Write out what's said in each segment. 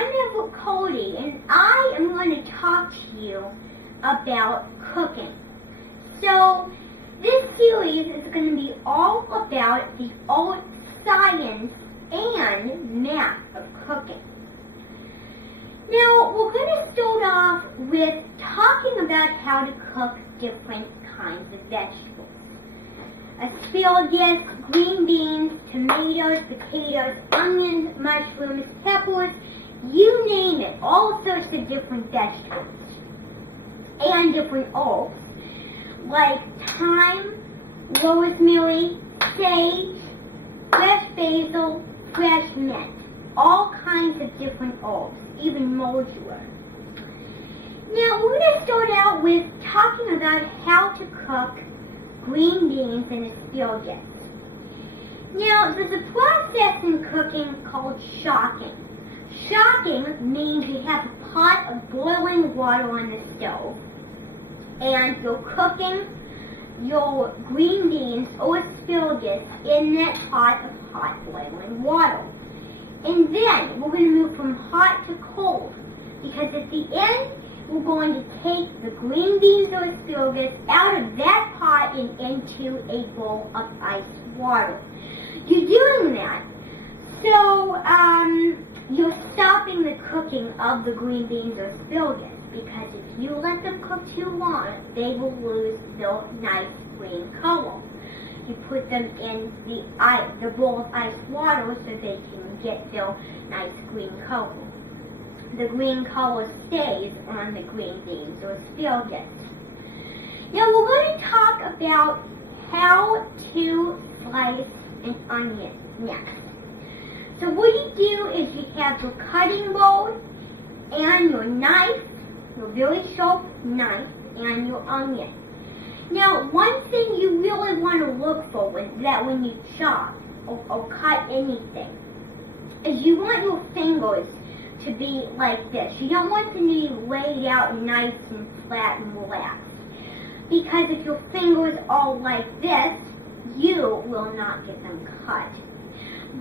I'm Cody, and I am going to talk to you about cooking. So, this series is going to be all about the old science and math of cooking. Now, we're going to start off with talking about how to cook different kinds of vegetables. Asparagus, green beans, tomatoes, potatoes, onions, mushrooms, peppers, you name it, all sorts of different vegetables. And different herbs, like thyme, rosemary, sage, fresh basil, fresh mint. All kinds of different herbs, even molecular. Now, we're going to start out with talking about how to cook green beans and asparagus. Now, there's a process in cooking called shocking. Shocking means you have a pot of boiling water on the stove, and you're cooking your green beans or asparagus in that pot of hot boiling water. And then we're going to move from hot to cold, because at the end, we're going to take the green beans or asparagus out of that pot and into a bowl of ice water. You're doing that, so you're stopping the cooking of the green beans or asparagus, because if you let them cook too long, they will lose their nice green color. You put them in the bowl of ice water so they can get their nice green color. The green color stays on the green beans or asparagus. Now we're going to talk about how to slice an onion next. So what you do is you have your cutting board and your knife, your very sharp knife, and your onion. Now, one thing you really want to look for when you chop or cut anything is you want your fingers to be like this. You don't want them to be laid out nice and flat and relaxed. Because if your fingers are like this, you will not get them cut.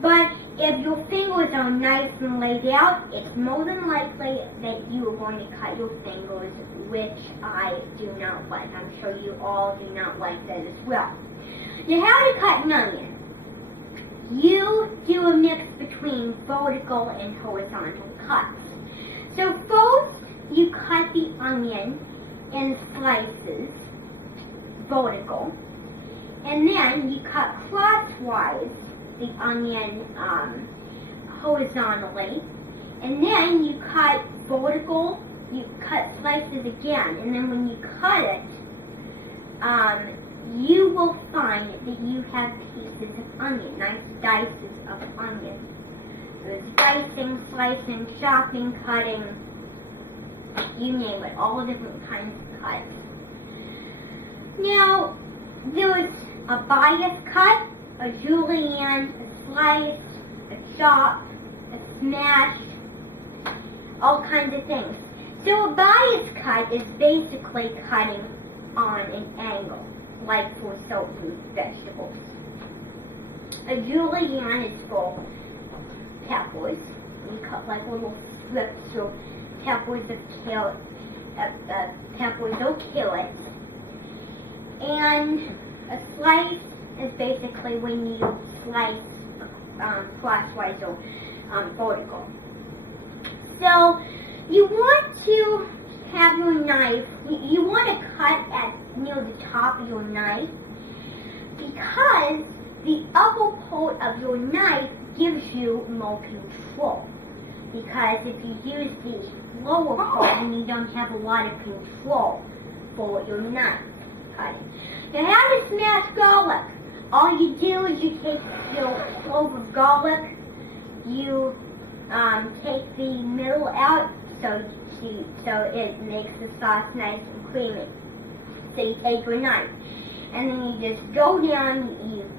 But if your fingers are nice and laid out, it's more than likely that you are going to cut your fingers, which I do not like. I'm sure you all do not like that as well. Now, how to cut an onion? You do a mix between vertical and horizontal cuts. So first, you cut the onion in slices, vertical, and then you cut crosswise the onion horizontally, and then you cut vertical, you cut slices again, and then when you cut it, you will find that you have pieces of onion, nice dices of onion. There's dicing, slicing, chopping, cutting, you name it, all different kinds of cuts. Now, there's a bias cut, a julienne, a slice, a chop, a smash, all kinds of things. So a bias cut is basically cutting on an angle, like for certain vegetables. A julienne is for peppers. You cut like little strips of peppers or carrots. And a slice is basically when you slice crosswise or vertical. So you want to have your knife, you want to cut at near the top of your knife, because the upper part of your knife gives you more control. Because if you use the lower part, then you don't have a lot of control for your knife cutting. Now, how to smash garlic? All you do is you take your clove of garlic, you take the middle out so it makes the sauce nice and creamy. So you take your knife, and then you just go down, you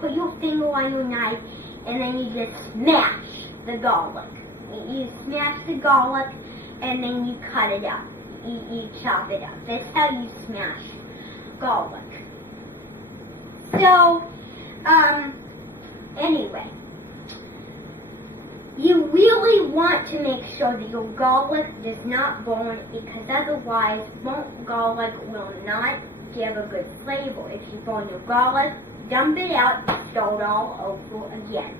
put your finger on your knife, and then you just smash the garlic. You smash the garlic, and then you cut it up. You chop it up. That's how you smash garlic. So, anyway, You really want to make sure that your garlic does not burn, because otherwise burnt garlic will not give a good flavor. If you burn your garlic, dump it out, start all over again.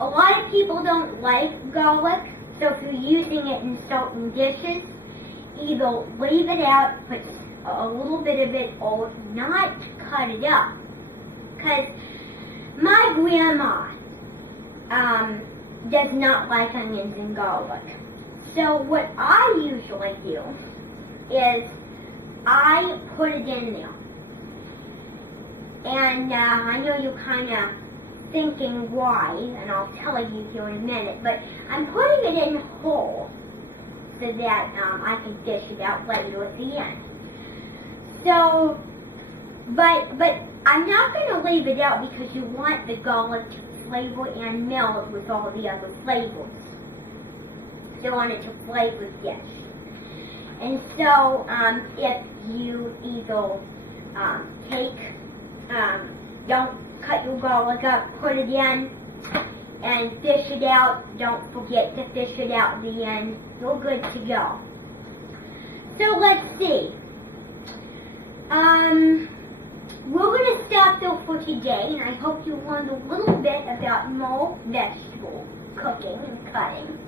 A lot of people don't like garlic, so if you're using it in certain dishes, either leave it out, put a little bit of it, or not cut it up. Because my grandma does not like onions and garlic. So what I usually do is I put it in there. And I know you're kind of thinking why, and I'll tell you here in a minute, but I'm putting it in whole so that I can dish it out later at the end. So, but I'm not going to leave it out because you want the garlic to flavor and meld with all the other flavors. So I want it to flavor the dish. And so if you either don't cut your garlic up, put it in, and fish it out. Don't forget to fish it out at the end. You're good to go. So let's see. We're going to stop there for today, and I hope you learned a little bit about more vegetable cooking and cutting.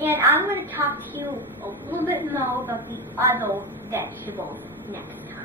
And I'm going to talk to you a little bit more about the other vegetables next time.